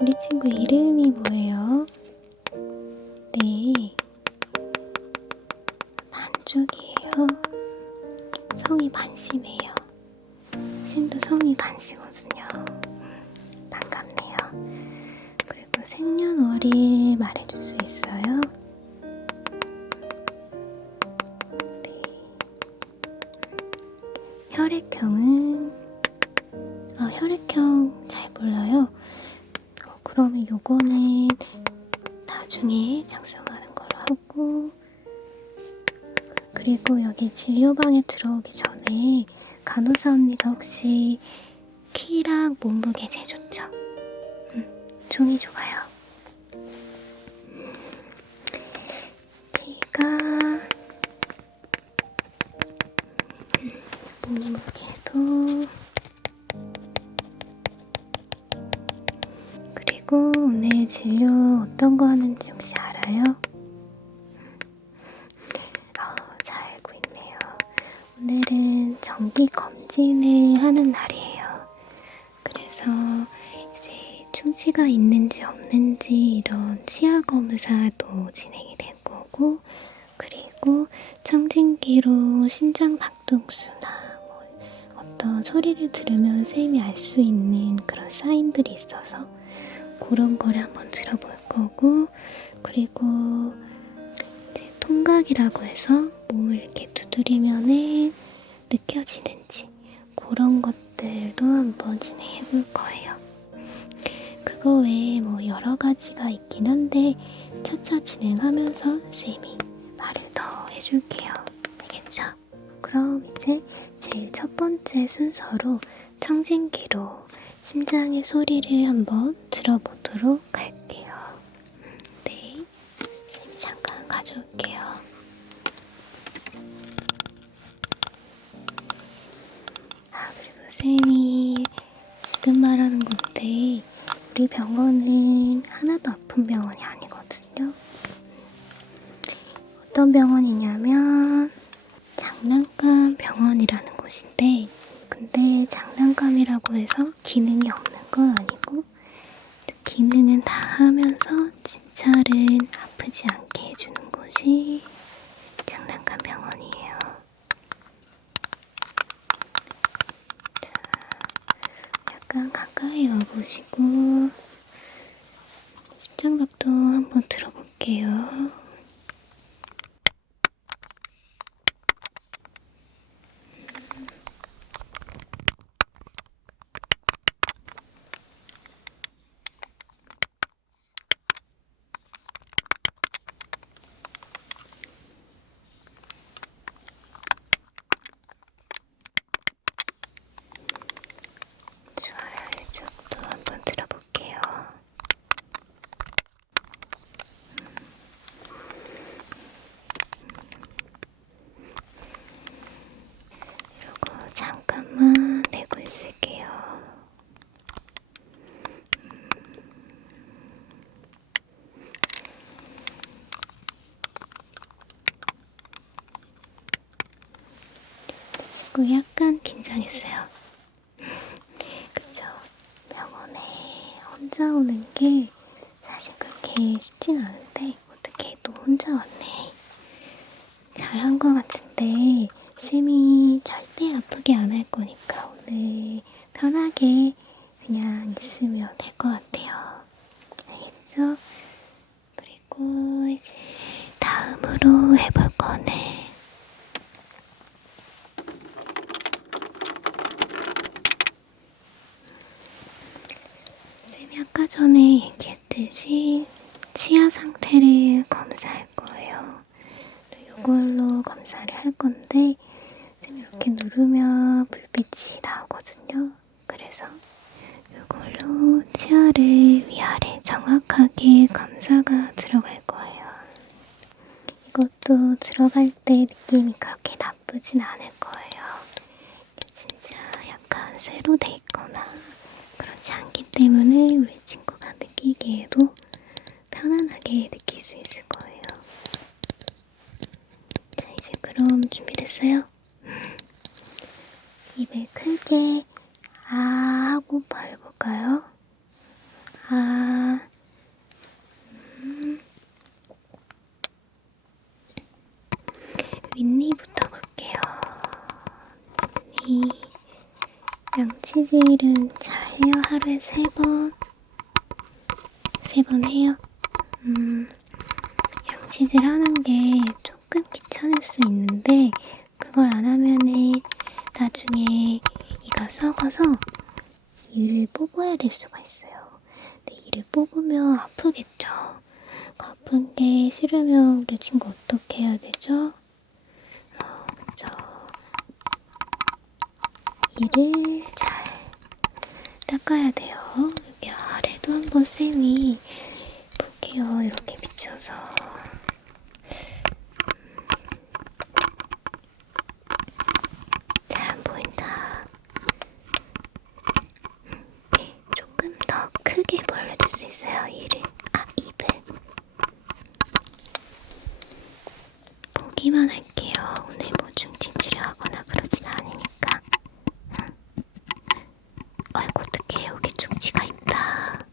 우리 친구 이름이 뭐예요? 네, 반쪽이에요. 성이 반씨네요. 쌤도 성이 반씨거든요. 반갑네요. 그리고 생년월일 말해줄 수 있어요? 네. 혈액형은 혈액형 잘 몰라요. 그러면 요거는 나중에 작성하는 걸로 하고, 그리고 여기 진료방에 들어오기 전에 간호사 언니가 혹시 키랑 몸무게 재줬죠? 종이 줘봐요. 키가 몸무게도, 그리고 오늘 진료 어떤 거 하는지 혹시 알아요? 잘 알고 있네요. 오늘은 정기 검진을 하는 날이에요. 그래서 이제 충치가 있는지 없는지 이런 치아 검사도 진행이 될 거고, 그리고 청진기로 심장 박동수나 뭐 어떤 소리를 들으면 쌤이 알 수 있는 그런 사인들이 있어서 그런 거를 한번 들어볼 거고, 그리고 이제 통각이라고 해서 몸을 이렇게 두드리면은 느껴지는지 그런 것들도 한번 진행해 볼 거예요. 그거 외에 뭐 여러 가지가 있긴 한데 차차 진행하면서 쌤이 말을 더 해줄게요. 알겠죠? 그럼 이제 제일 첫 번째 순서로 청진기로 심장의 소리를 한번 들어보도록 할게요. 네, 쌤이 잠깐 가져올게요. 그리고 쌤이 지금 말하는 건데 우리 병원은 하나도 아픈 병원이 아니거든요. 어떤 병원이냐면 장난감 병원이라는 곳인데, 근데 장난감이라고 해서 기능이 없는 건 아니고 기능은 다 하면서 진찰은 아프지 않게 해주는 곳이 장난감 병원이에요. 자, 약간 가까이 와보시고 심장박도 한번 들어볼게요. 좋아요, 이쪽도 한번 들어볼게요. 이러고 잠깐만 내고 있을게요. 친구 약간 긴장했어요. 그쵸? 병원에 혼자 오는 게 사실 그렇게 쉽진 않은데 어떻게 또 혼자 왔네. 잘한 것 같은데 쌤이 절대 아프게 안 할 거니까 오늘 편하게 그냥 있으면 될 것 같아요. 알겠죠? 그리고 이제 다음으로 해볼 거네. 쌤이 아까 전에 얘기했듯이 치아 상태를 검사할 거예요. 이걸로 검사를 할 건데 쌤이 이렇게 누르면 불빛이 나오거든요. 그래서 이걸로 치아를 위아래 정확하게 검사가 들어갈 거예요. 이것도 들어갈 때 느낌이 그렇게 나쁘진 않을 거예요. 진짜 약간 쇠로 돼 있거나 그렇지 않기 때문에 우리 친구가 느끼기에도 편안하게 느낄 수 있을 거예요. 자, 이제 그럼 준비됐어요? 입을 크게 아 하고 벌볼까요? 아 양치질은 잘 해요? 하루에 3번? 3번 해요? 양치질 하는 게 조금 귀찮을 수 있는데 그걸 안 하면은 나중에 이가 썩어서 이를 뽑아야 될 수가 있어요. 근데 이를 뽑으면 아프겠죠? 그 아픈 게 싫으면 우리 친구 어떻게 해야 되죠? 그쵸. 이를 잘 닦아야 돼요. 여기 아래도 한번 쌤이 볼게요. 이렇게 비춰서. 잘 안 보인다. 조금 더 크게 벌려줄 수 있어요. 이를. 입을. 보기만 할게요. 오늘 뭐 중증 치료하거나 그러진 않으니까. 아이고 어떡해. 여기 중지가 있다.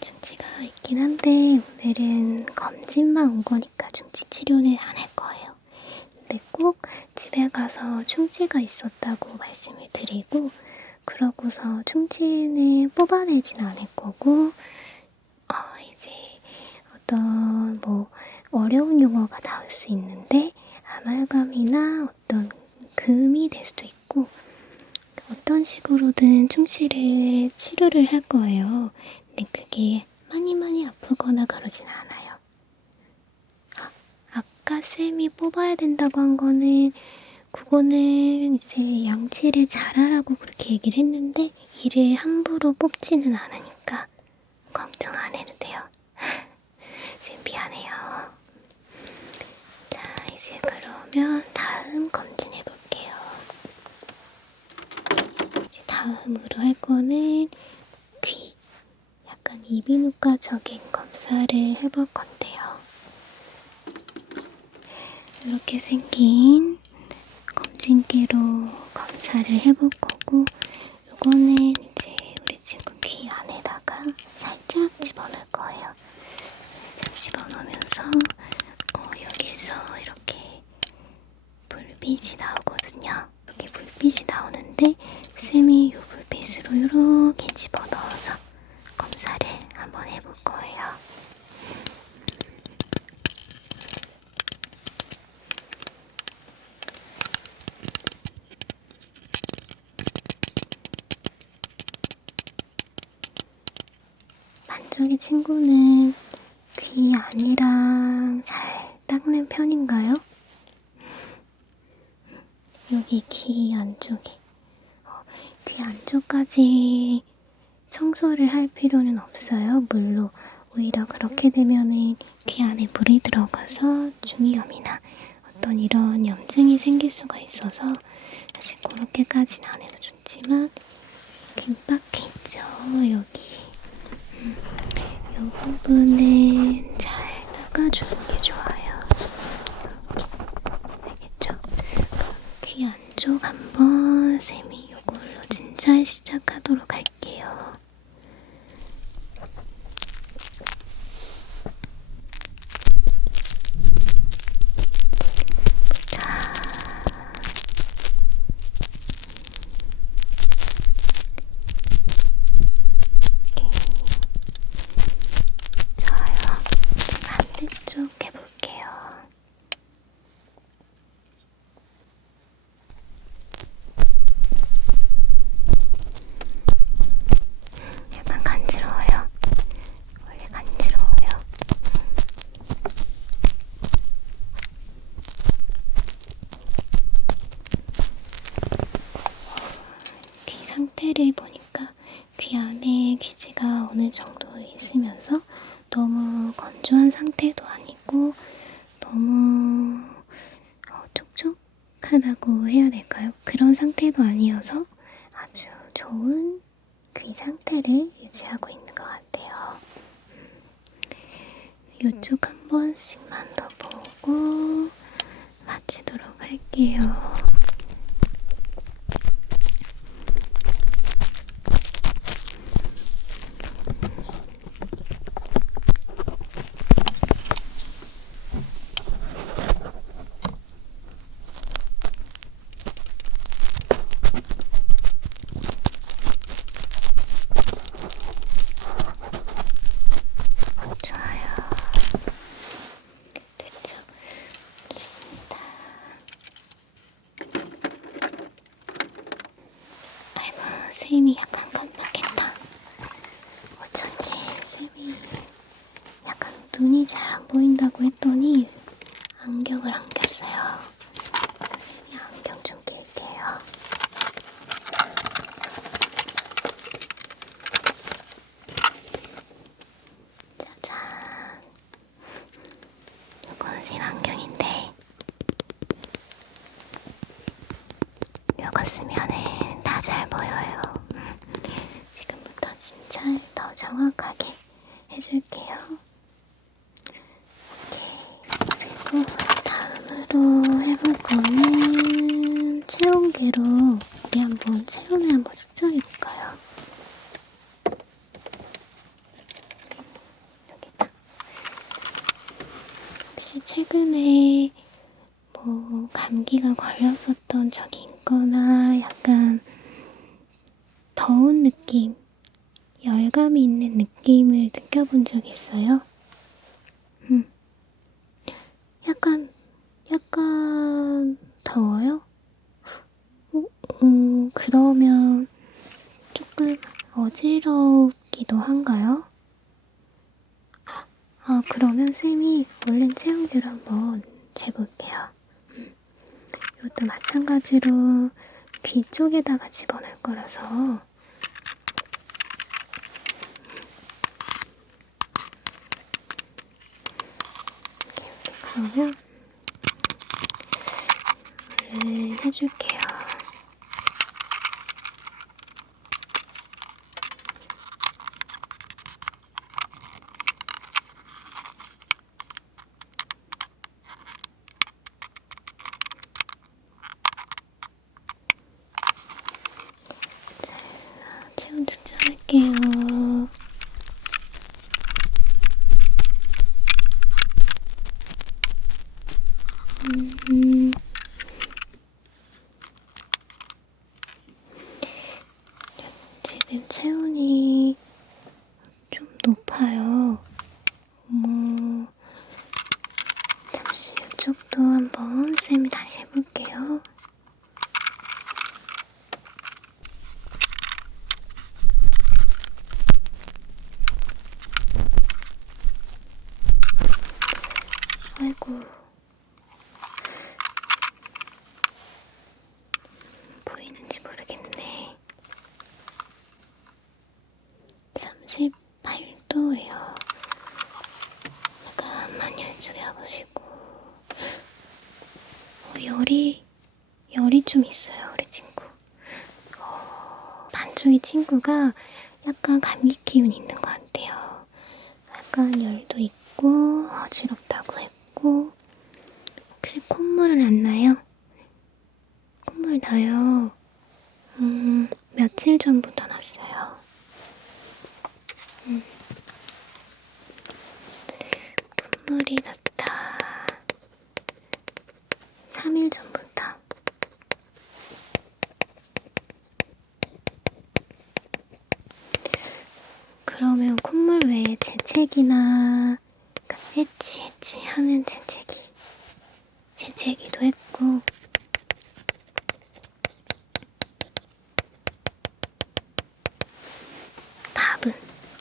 중지가 있긴 한데 오늘은 검진만 온 거니까 중지 치료는 안 할 거예요. 근데 꼭 집에 가서 충치가 있었다고 말씀을 드리고 그러고서 충치는 뽑아내진 않을 거고 이제 어떤 뭐 어려운 용어가 나올 수 있는데 아말감이나 어떤 금이 될 수도 있고 어떤 식으로든 충치를 치료를 할 거예요. 근데 그게 많이 아프거나 그러진 않아요. 아까 쌤이 뽑아야 된다고 한 거는 그거는 이제 양치를 잘하라고 그렇게 얘기를 했는데 이를 함부로 뽑지는 않으니까 걱정 안 해도 돼요. 쌤 미안해요. 자 이제 그러면 다음 검진해 볼게요. 이제 다음으로 할 거는 귀. 약간 이비인후과적인 검사를 해볼 건데요. 이렇게 생긴 검진기로 검사를 해볼 거고 이거는 이제 우리 친구 귀 안에다가 살짝 집어넣을 거예요. 살짝 집어넣으면서 여기에서 이렇게 불빛이 나오거든요. 이렇게 불빛이 나오는데 쌤이 이 불빛으로 이렇게 집어넣어서 검사를 한번 해볼 거예요. 반쪽이 친구는 귀 안이랑 잘 닦는 편인가요? 여기 귀 안쪽에 귀 안쪽까지 청소를 할 필요는 없어요. 물로 오히려 그렇게 되면은 귀 안에 물이 들어가서 중이염이나 어떤 이런 염증이 생길 수가 있어서 사실 그렇게까지는 안 해도 좋지만 귓바퀴 있죠. 여기 이 부분은 잘 닦아주는 게 좋아요. 이렇게 알겠죠? 귀 안쪽 한번 쌤이 이걸로 진찰 시작하도록 할게요. 상태를 보니까 귀 안에 기지가 어느 정도 있으면서 너무 건조한 상태도 아니고 너무 촉촉하다고 해야 될까요? 그런 상태도 아니어서 아주 좋은 귀 상태를 유지하고 있는 것 같아요. 이쪽 한 번씩만 더 보고 마치도록 할게요. 쌤이 약간 깜빡했다. 어쩐지 쌤이 약간 눈이 잘 안 보인다고 했더니 안경을 안 꼈어요. 그래서 쌤이 안경 좀 낄게요. 짜잔. 이건 쌤 안경인데 이거 쓰면은 다 잘 보여요. 지금부터 진짜 더 정확하게 해줄게요. 오케이. 그리고 다음으로 해볼 거는 체온계로 우리 한번 체온을 한번 측정해볼까요? 여기다. 혹시 최근에 뭐 감기가 걸렸었던 적이 있거나 약간 더운 느낌, 열감이 있는 느낌을 느껴본 적이 있어요? 약간 더워요? 그러면 조금 어지럽기도 한가요? 그러면 쌤이 얼른 체온계로 한번 재볼게요. 이것도 마찬가지로 귀 쪽에다가 집어넣을 거라서 그러면 얼른 해줄게요. 자, 체온 측정할게요. 지금 체온이 좀 높아요. 잠시 이쪽도 한번 쌤이 다시 해볼게요. 아이고, 보이는지 모르겠네. 38도예요. 잠깐만요, 이쪽에 와보시고. 열이 좀 있어요, 우리 친구. 반쪽의 친구가 약간 감기 기운이 있는 것 같아요. 약간 열도 있고 어지럽다고 했고. 혹시 콧물은 안 나요? 콧물 나요. 며칠 전부터 났어요. 콧물이 났다. 3일 전부터. 그러면 콧물 외에 재채기나 해치 하는 재채기도 했고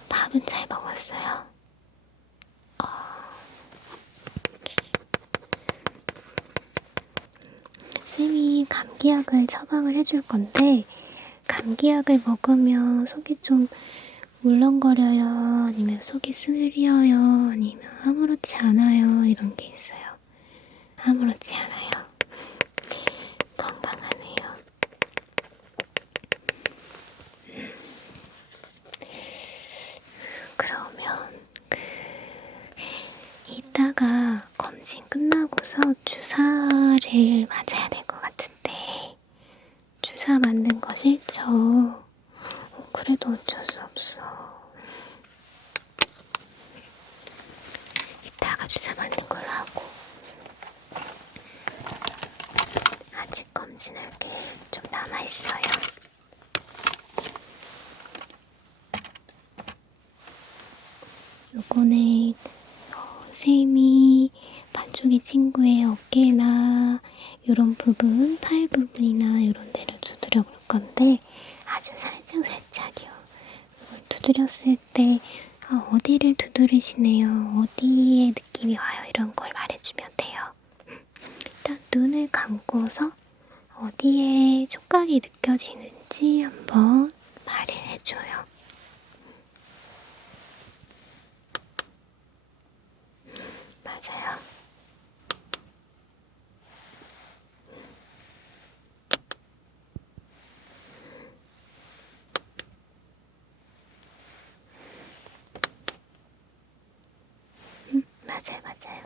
밥은 잘 먹었어요. 쌤이 감기약을 처방을 해줄 건데 감기약을 먹으면 속이 좀 울렁거려요? 아니면 속이 쓰려요? 아니면 아무렇지 않아요? 이런 게 있어요. 아무렇지 않아요. 건강하네요. 그러면 이따가 검진 끝나고서 주사를 맞아야 될 것 같은데 주사 맞는 거 싫죠? 그래도 어쩔 수 없어. 이따가 주사 맞는 걸로 하고 아직 검진할 게 좀 남아있어요. 요거는 쌤이 반쪽의 친구의 어깨나 요런 부분, 팔 부분이나 요런 데를 두드려 볼 건데 아주 살짝이요. 두드렸을 때 어디를 두드리시네요, 어디에 느낌이 와요, 이런 걸 말해주면 돼요. 일단 눈을 감고서 어디에 촉각이 느껴지는지 한번 말을 해줘요. 맞아요. 맞아요.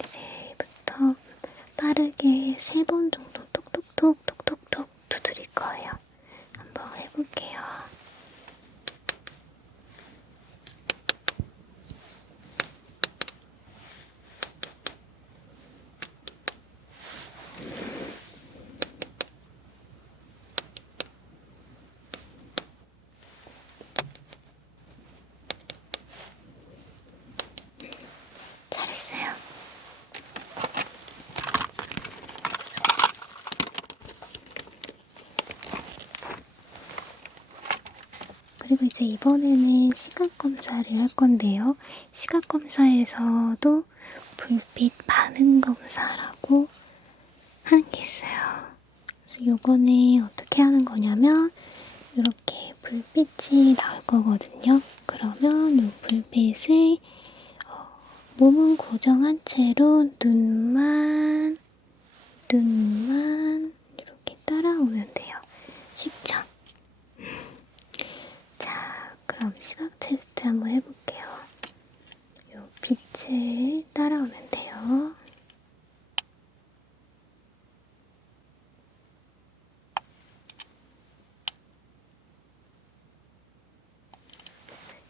이제부터 빠르게 3번 정도 톡톡톡 두드릴 거예요. 한번 해볼게요. 잘했어요. 그리고 이제 이번에는 시각 검사를 할 건데요. 시각 검사에서도 불빛 반응 검사라고 하는 게 있어요. 그래서 요거는 어떻게 하는 거냐면 이렇게 불빛이 나올 거거든요. 그러면 이 불빛을 몸은 고정한 채로 눈만 이렇게 따라오면 돼요. 쉽죠? 자, 그럼 시각 테스트 한번 해볼게요. 이 빛을 따라오면 돼요.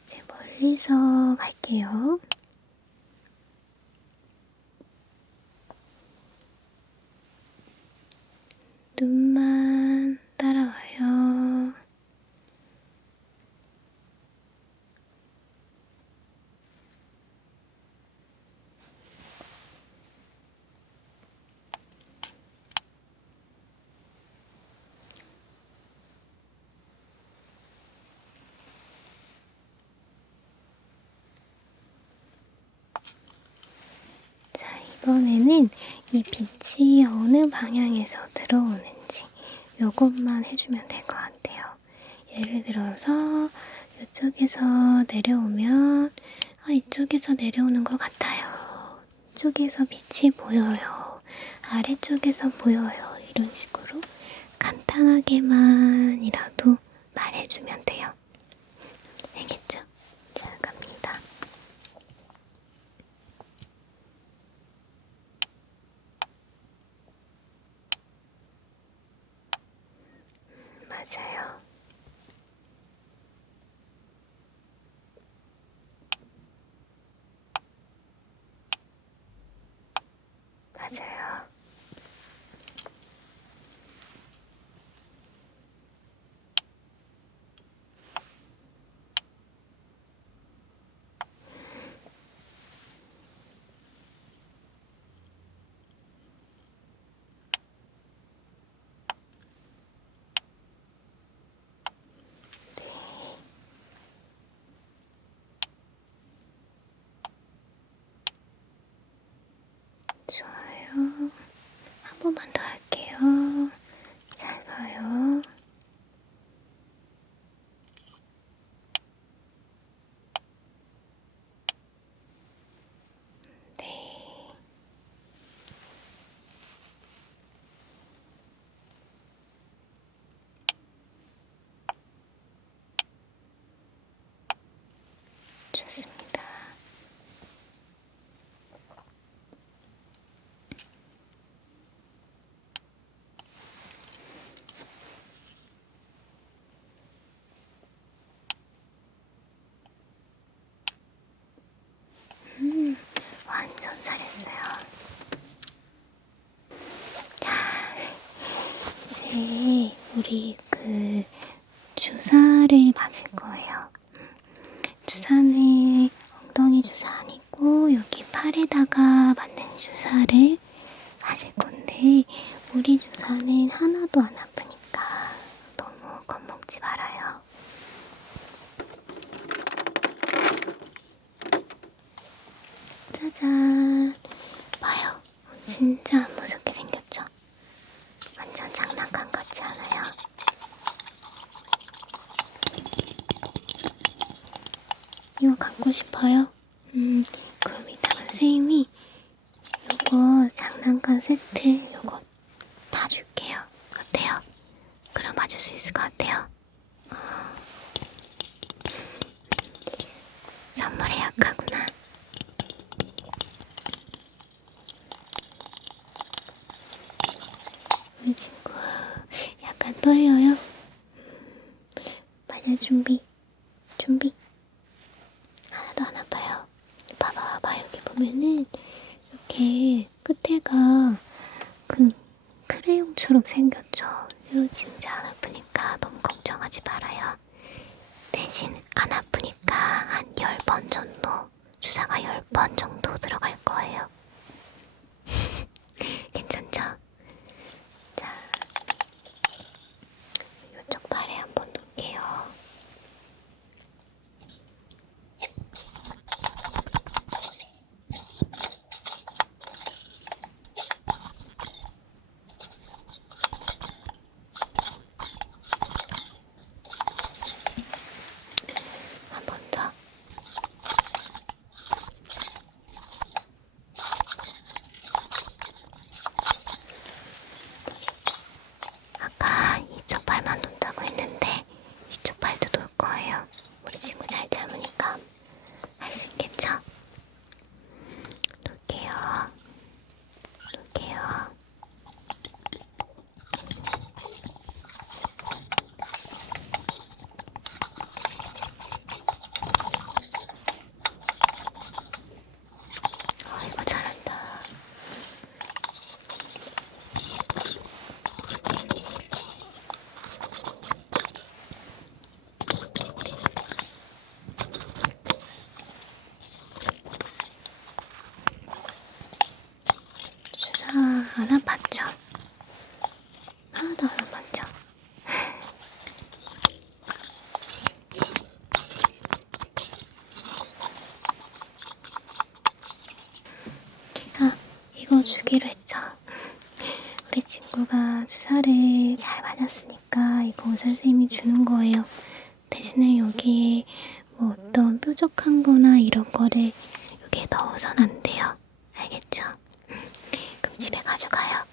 이제 멀리서 갈게요. 눈만 따라와요. 자, 이번에는 이 빛이 어느 방향에서 들어오는지 요것만 해주면 될 것 같아요. 예를 들어서 이쪽에서 내려오면 이쪽에서 내려오는 것 같아요. 이쪽에서 빛이 보여요. 아래쪽에서 보여요. 이런 식으로 간단하게만이라도 말해주면 돼요. 알겠죠? 자, 갑니다. 맞아요. 맞아요. 좋아요. 한 번만 더 할게요. 잘 봐요. 네. 좋습니다. 이제 우리 주사를 맞을 거예요. 주사는 엉덩이 주사 아니고 여기 팔에다가 맞는 주사를 맞을 건데 우리 주사는 하나도 안 아프니까 너무 겁먹지 말아요. 짜잔! 봐요. 진짜 안 무섭게 생겼죠? 완전 장난감 같지 않아요? 이거 갖고 싶어요? 그럼 이따가 선생님이 이거 장난감 세트 이거 다 줄게요. 어때요? 그럼 맞을 수 있을 것 같아요? 선물에 약하구나. 우리 친구 약간 떨려요? 맞을 준비. 하나도 안 아파요. 봐봐 여기 보면은 이렇게 끝에가 크레용처럼 생겼죠. 이거 진짜 안 아프니까 너무 걱정하지 말아요. 대신 안 아프니까 한 10번 정도, 주사가 10번 정도 들어갈 거예요. 괜찮죠? 자, 이쪽 팔에 한번 놓을게요. 한 번 더. 아까 이쪽 팔만 놓는다고 했는데 이쪽 팔도 놓을 거예요. 우리 친구 잘 참으니까 할 수 있겠죠? 놓을게요. 이거 잘한다. 주사 안 아팠죠? 하나도 안 아팠죠? 이거 주기로 했죠? 우리 친구가 주사를 잘 맞았으니까 이거 의사 선생님이 주는 거예요. 대신에 여기에 뭐 어떤 뾰족한 거나 이런 거를 여기에 넣어선 안 돼요. 알겠죠? 그럼 집에 가져가요.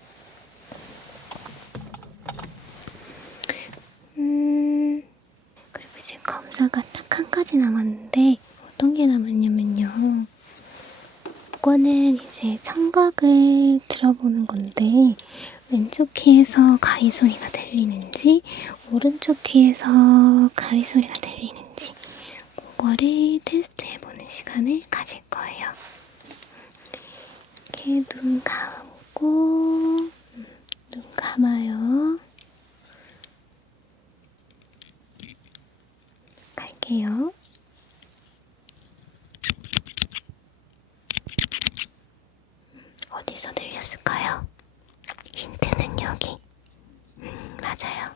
그리고 이제 검사가 딱 한 가지 남았는데 어떤 게 남았냐면요. 이거는 이제 청각을 들어보는 건데 왼쪽 귀에서 가위 소리가 들리는지 오른쪽 귀에서 가위 소리가 들리는지 그거를 테스트해보는 시간을 가질 거예요. 이렇게 눈 감고 눈 감아요. 갈게요. 어디서 들렸을까요? 힌트는 여기. 맞아요.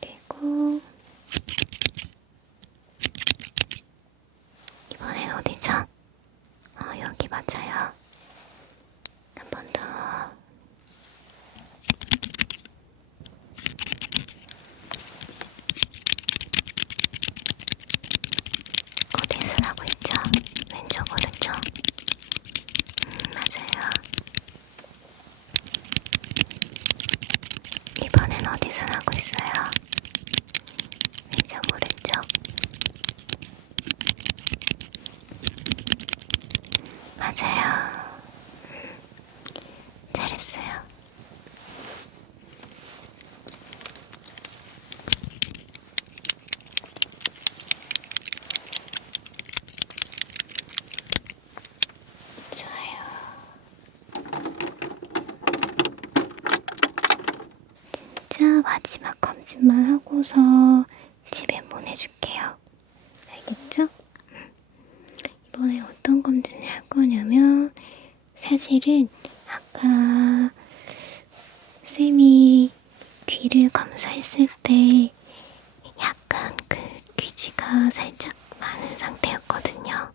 그리고 이번엔 어디죠? 여기 맞아요. 한 번 더. 어디에 쓰라고 했죠? 왼쪽 오른쪽. 맞아요. 이번엔 어디서 나고 있어요? 왼쪽 오른쪽. 맞아요. 잘했어요. 좋아요. 마지막 검진만 하고서 집에 보내줄게요. 알겠죠? 이번에 어떤 검진을 할 거냐면, 사실은 아까 쌤이 귀를 검사했을 때 약간 그 귀지가 살짝 많은 상태였거든요.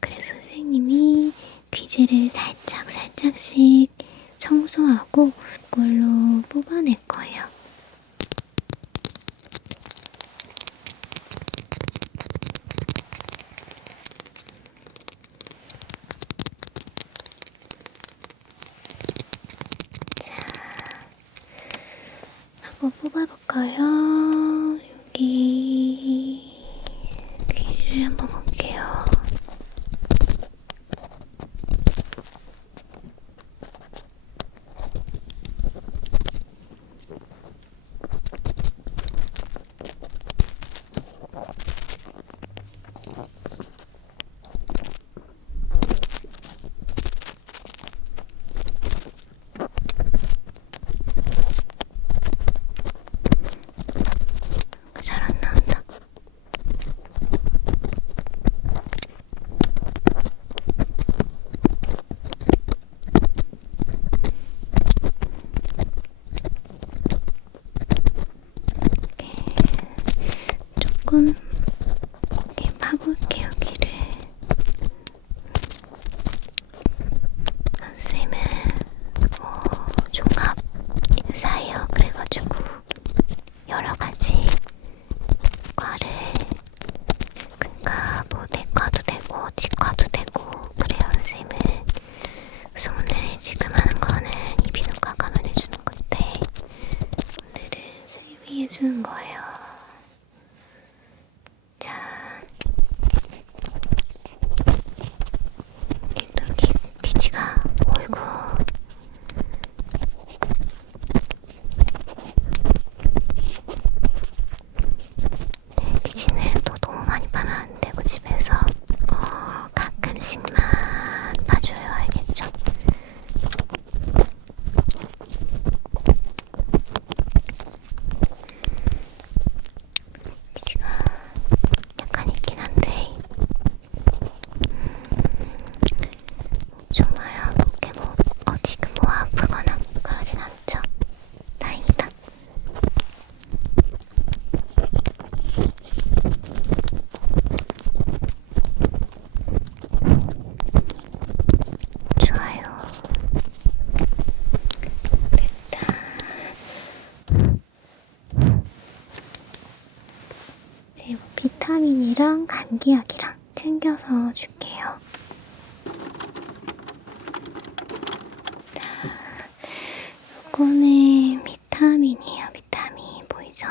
그래서 선생님이 귀지를 살짝씩 청소하고 그걸로 뽑아낼 거예요. 자, 한번 뽑아볼까요? 여기 귀를 한번 볼게요. 잘 안 나온다. 조금 이렇게 파볼게요, 귀를. 쌤은 종합 의사예요. 그래가지고 여러 가지 과를, 그러니까 뭐 내과도 되고 치과도 되고 그래요, 쌤은. 그래서 오늘 지금 하는 거는 이비인후과 가면 해주는 건데, 오늘은 쌤이 해주는 거예요. 자, 이게 또 귀지가, 어이구. 네, 귀지는 또 너무 많이 파면 안 되고 집에서 가끔씩만 봐줘요, 알겠죠? 귀지가 약간 있긴 한데 정말 그렇게 뭐 지금 뭐 아프거나 그러진 않죠? 다행이다. 좋아요. 됐다. 이제 비타민이랑 감기약이랑 챙겨서 줄게요. 이거는 비타민이에요. 비타민 보이죠?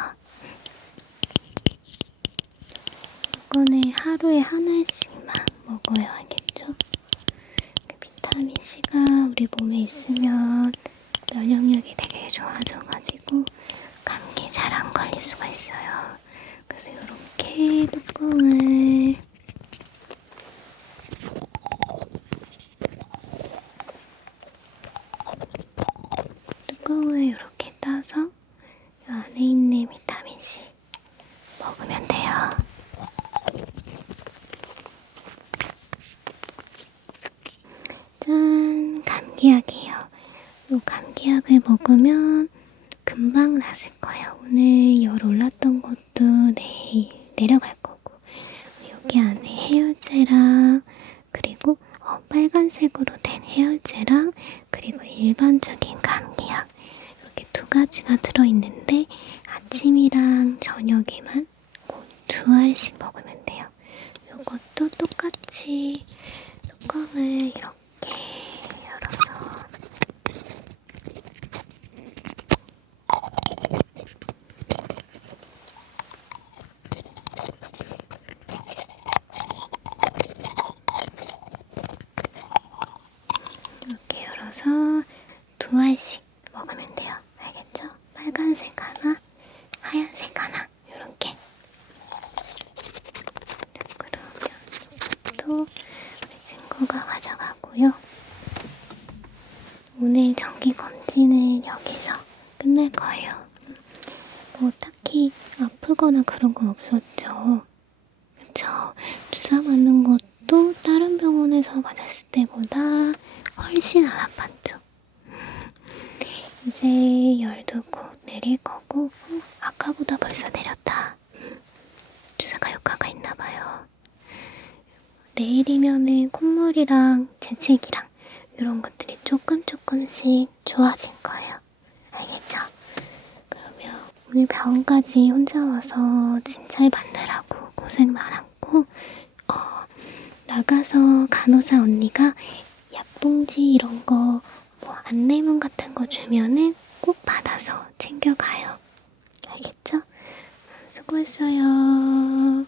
이거는 하루에 하나씩만 먹어요. 알겠죠? 비타민C가 우리 몸에 있으면 면역력이 되게 좋아져가지고 감기 잘 안 걸릴 수가 있어요. 그래서 이렇게 뚜껑을 이렇게 따서 이 안에 있는 비타민C 먹으면 돼요. 짠! 감기약이에요. 이 감기약을 먹으면 금방 나을 거예요. 오늘 열 올랐던 것도 내일 내려갈 거고, 여기 안에 해열제랑 그리고 빨간색으로 된 해열제랑 그리고 일반적인 감기약, 이렇게 두 가지가 들어있는데 아침이랑 저녁에만 꼭 2알씩 먹으면 돼요. 이것도 똑같이 뚜껑을 이렇게 열어서 이렇게 열어서 2알씩 먹으면 돼요. 알겠죠? 빨간색 하나, 하얀색 하나, 이렇게. 그러면 이것도 우리 친구가 가져가고요. 뭐 딱히 아프거나 그런 건 없었죠. 그쵸? 주사 맞는 것도 다른 병원에서 맞았을 때보다 훨씬 안 아팠죠. 이제 열도 곧 내릴 거고, 아까보다 벌써 내렸다. 주사가 효과가 있나봐요. 내일이면은 콧물이랑 재채기랑 이런 것들이 조금씩 좋아질 거예요. 알겠죠? 그러면 오늘 병원까지 혼자 와서 진찰 받느라고 고생 많았고, 나가서 간호사 언니가 약봉지 이런 거, 뭐 안내문 같은 거 주면은 꼭 받아서 챙겨가요. 알겠죠? 수고했어요.